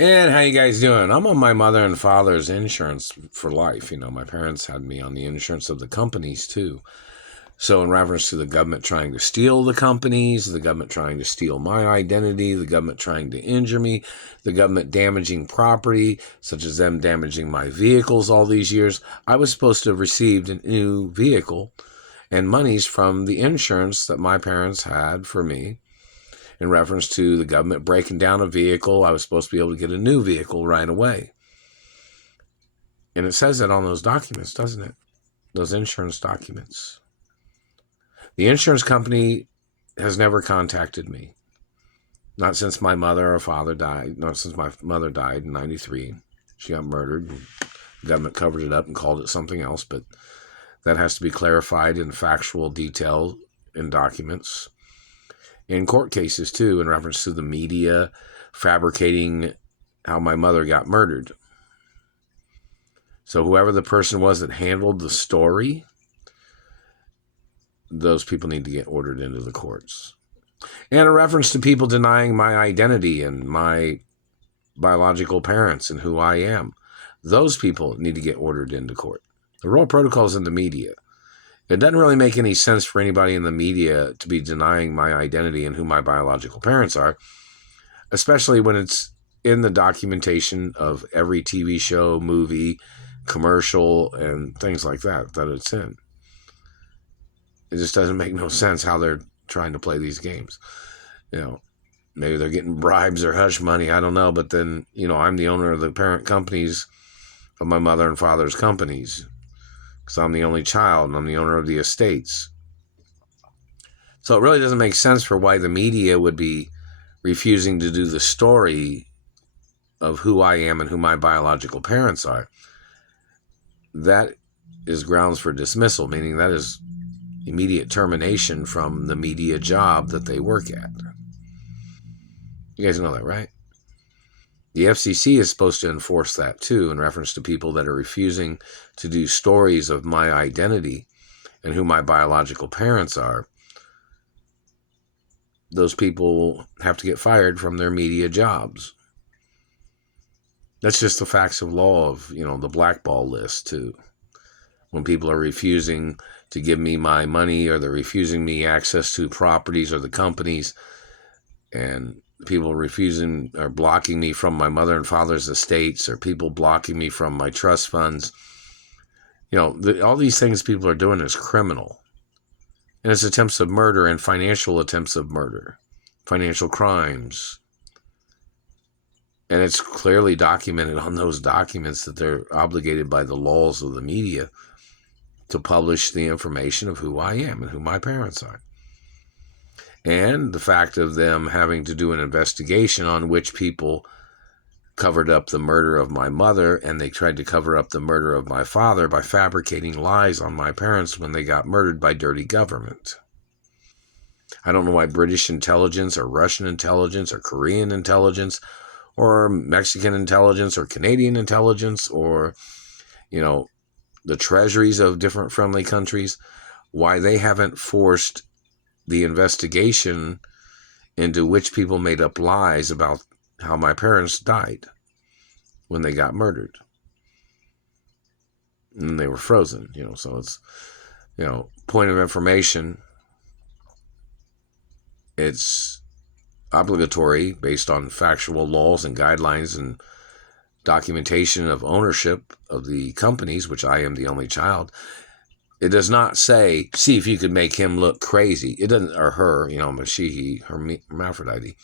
And how you guys doing? I'm on my mother and father's insurance for life. My parents had me on the insurance of the companies too. So in reference to the government trying to steal the companies, the government trying to steal my identity, the government trying to injure me, the government damaging property, such as them damaging my vehicles all these years, I was supposed to have received a new vehicle and monies from the insurance that my parents had for me. In reference to the government breaking down a vehicle, I was supposed to be able to get a new vehicle right away. And it says that on those documents, doesn't it? Those insurance documents. The insurance company has never contacted me. Not since my mother or father died. Not since my mother died in 93. She got murdered. The government covered it up and called it something else, but that has to be clarified in factual detail in documents. In court cases, too, in reference to the media fabricating how my mother got murdered. So whoever the person was that handled the story, those people need to get ordered into the courts. And in reference to people denying my identity and my biological parents and who I am, those people need to get ordered into court. The Royal Protocol is in the media. It doesn't really make any sense for anybody in the media to be denying my identity and who my biological parents are, especially when it's in the documentation of every TV show, movie, commercial, and things like that it's in. It just doesn't make no sense how they're trying to play these games. Maybe they're getting bribes or hush money, I don't know, but then, I'm the owner of the parent companies of my mother and father's companies, because I'm the only child and I'm the owner of the estates. So it really doesn't make sense for why the media would be refusing to do the story of who I am and who my biological parents are. That is grounds for dismissal, meaning that is immediate termination from the media job that they work at. You guys know that, right? The FCC is supposed to enforce that too, in reference to people that are refusing to do stories of my identity and who my biological parents are. Those people have to get fired from their media jobs. That's just the facts of law of, the blackball list too. When people are refusing to give me my money, or they're refusing me access to properties or the companies, and people refusing or blocking me from my mother and father's estates, or people blocking me from my trust funds. All these things people are doing is criminal. And it's attempts of murder and financial attempts of murder, financial crimes. And it's clearly documented on those documents that they're obligated by the laws of the media to publish the information of who I am and who my parents are. And the fact of them having to do an investigation on which people covered up the murder of my mother, and they tried to cover up the murder of my father by fabricating lies on my parents when they got murdered by dirty government. I don't know why British intelligence or Russian intelligence or Korean intelligence or Mexican intelligence or Canadian intelligence or, the treasuries of different friendly countries, why they haven't forced the investigation into which people made up lies about how my parents died when they got murdered. And they were frozen, so it's, point of information. It's obligatory based on factual laws and guidelines and documentation of ownership of the companies, which I am the only child. It does not say, see if you could make him look crazy. It doesn't, or her, she, hermaphrodite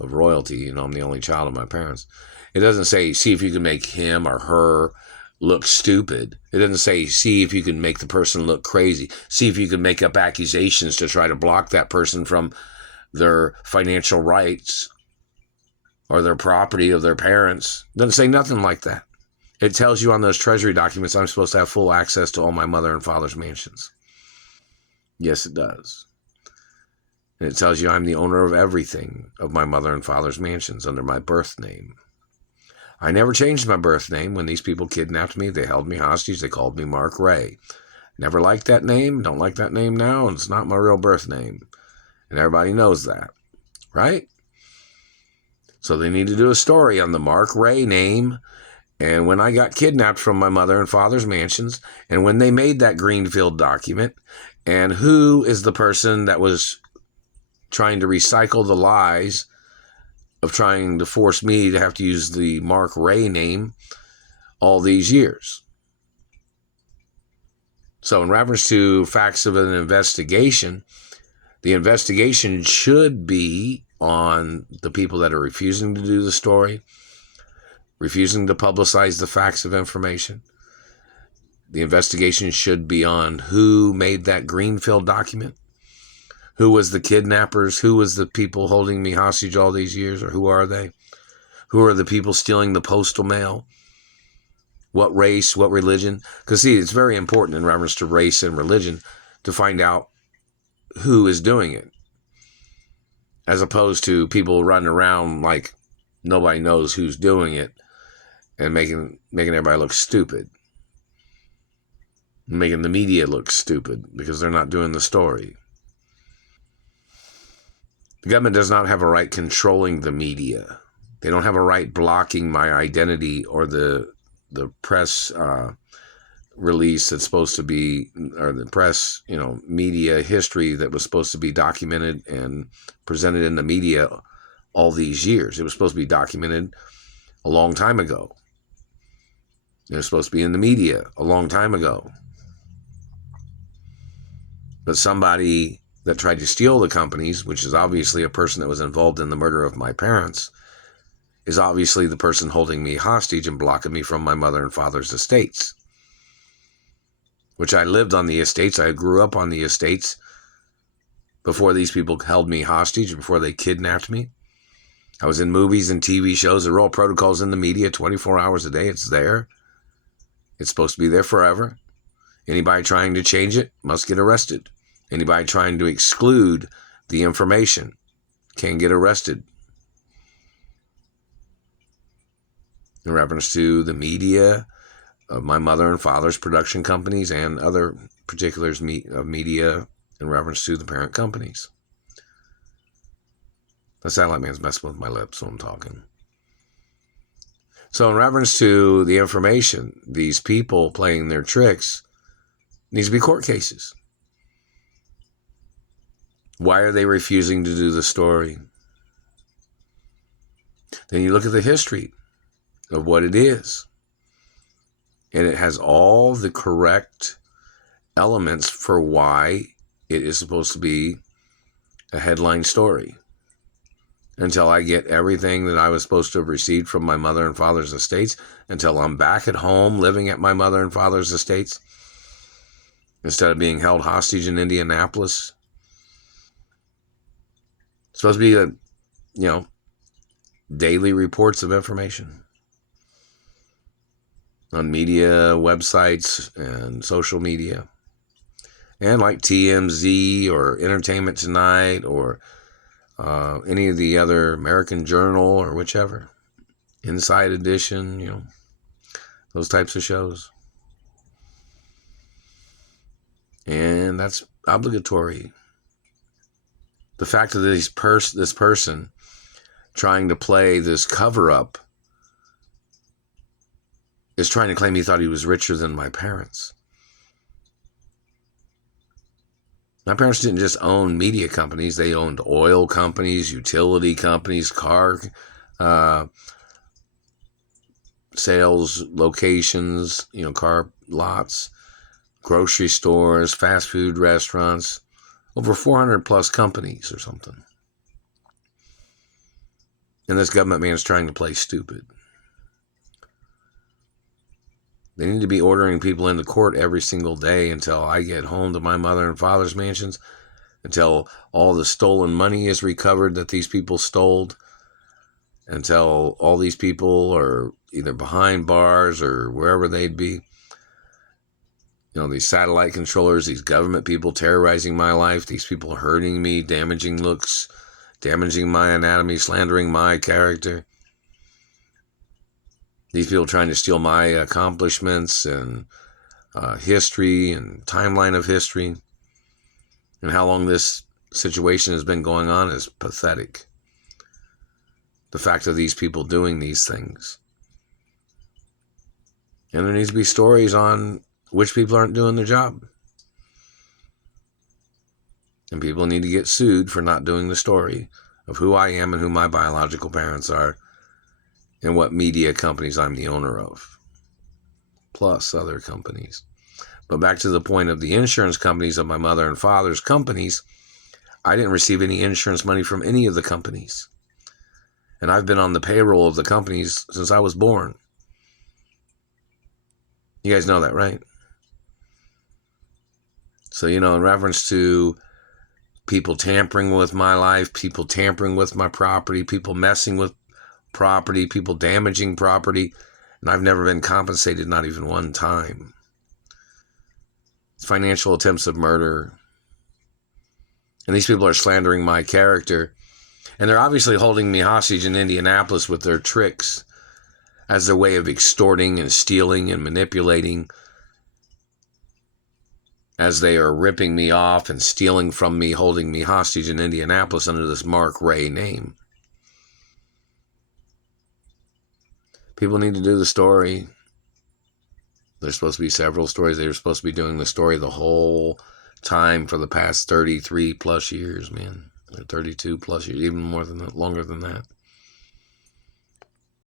of royalty. I'm the only child of my parents. It doesn't say, see if you can make him or her look stupid. It doesn't say, see if you can make the person look crazy. See if you can make up accusations to try to block that person from their financial rights or their property of their parents. It doesn't say nothing like that. It tells you on those treasury documents I'm supposed to have full access to all my mother and father's mansions. Yes, it does. And it tells you I'm the owner of everything of my mother and father's mansions under my birth name. I never changed my birth name. When these people kidnapped me, they held me hostage, they called me Mark Ray. Never liked that name, don't like that name now, and it's not my real birth name. And everybody knows that, right? So they need to do a story on the Mark Ray name, and when I got kidnapped from my mother and father's mansions, and when they made that Greenfield document, and who is the person that was trying to recycle the lies of trying to force me to have to use the Mark Ray name all these years. So in reference to facts of an investigation, the investigation should be on the people that are refusing to do the story, refusing to publicize the facts of information. The investigation should be on who made that Greenfield document, who was the kidnappers, who was the people holding me hostage all these years, or who are they? Who are the people stealing the postal mail? What race, what religion? Because see, it's very important in reference to race and religion to find out who is doing it, as opposed to people running around like nobody knows who's doing it and making everybody look stupid, making the media look stupid because they're not doing the story. The government does not have a right controlling the media. They don't have a right blocking my identity or the press release that's supposed to be, or the press, media history that was supposed to be documented and presented in the media all these years. It was supposed to be documented a long time ago. It was supposed to be in the media a long time ago. But somebody that tried to steal the companies, which is obviously a person that was involved in the murder of my parents, is obviously the person holding me hostage and blocking me from my mother and father's estates, which I lived on the estates. I grew up on the estates before these people held me hostage, before they kidnapped me. I was in movies and TV shows. There are all protocols in the media 24 hours a day. It's there. It's supposed to be there forever. Anybody trying to change it must get arrested. Anybody trying to exclude the information can get arrested. In reference to the media of my mother and father's production companies and other particulars of media in reference to the parent companies. The satellite man's messing with my lips, so I'm talking. So in reference to the information, these people playing their tricks, needs to be court cases. Why are they refusing to do the story? Then you look at the history of what it is. And it has all the correct elements for why it is supposed to be a headline story. Until I get everything that I was supposed to have received from my mother and father's estates, until I'm back at home living at my mother and father's estates, instead of being held hostage in Indianapolis. It's supposed to be daily reports of information on media, websites, and social media. And like TMZ or Entertainment Tonight or any of the other American Journal or whichever, Inside Edition, those types of shows. And that's obligatory. The fact that this person trying to play this cover-up is trying to claim he thought he was richer than my parents. My parents didn't just own media companies. They owned oil companies, utility companies, car sales locations, car lots, grocery stores, fast food restaurants, over 400 plus companies or something. And this government man is trying to play stupid. They need to be ordering people into court every single day until I get home to my mother and father's mansions, until all the stolen money is recovered that these people stole, until all these people are either behind bars or wherever they'd be. These satellite controllers, these government people terrorizing my life, these people hurting me, damaging looks, damaging my anatomy, slandering my character. These people trying to steal my accomplishments and history and timeline of history. And how long this situation has been going on is pathetic. the fact of these people doing these things. And there needs to be stories on which people aren't doing their job. And people need to get sued for not doing the story of who I am and who my biological parents are and what media companies I'm the owner of, plus other companies. But back to the point of the insurance companies of my mother and father's companies, I didn't receive any insurance money from any of the companies. And I've been on the payroll of the companies since I was born. You guys know that, right? So, in reference to people tampering with my life, people tampering with my property, people messing with property, people damaging property, and I've never been compensated, not even one time. Financial attempts of murder. And these people are slandering my character. And they're obviously holding me hostage in Indianapolis with their tricks as their way of extorting and stealing and manipulating, as they are ripping me off and stealing from me, holding me hostage in Indianapolis under this Mark Ray name. People need to do the story. There's supposed to be several stories. They were supposed to be doing the story the whole time for the past 33 plus years, man. 32 plus years, even more than that, longer than that.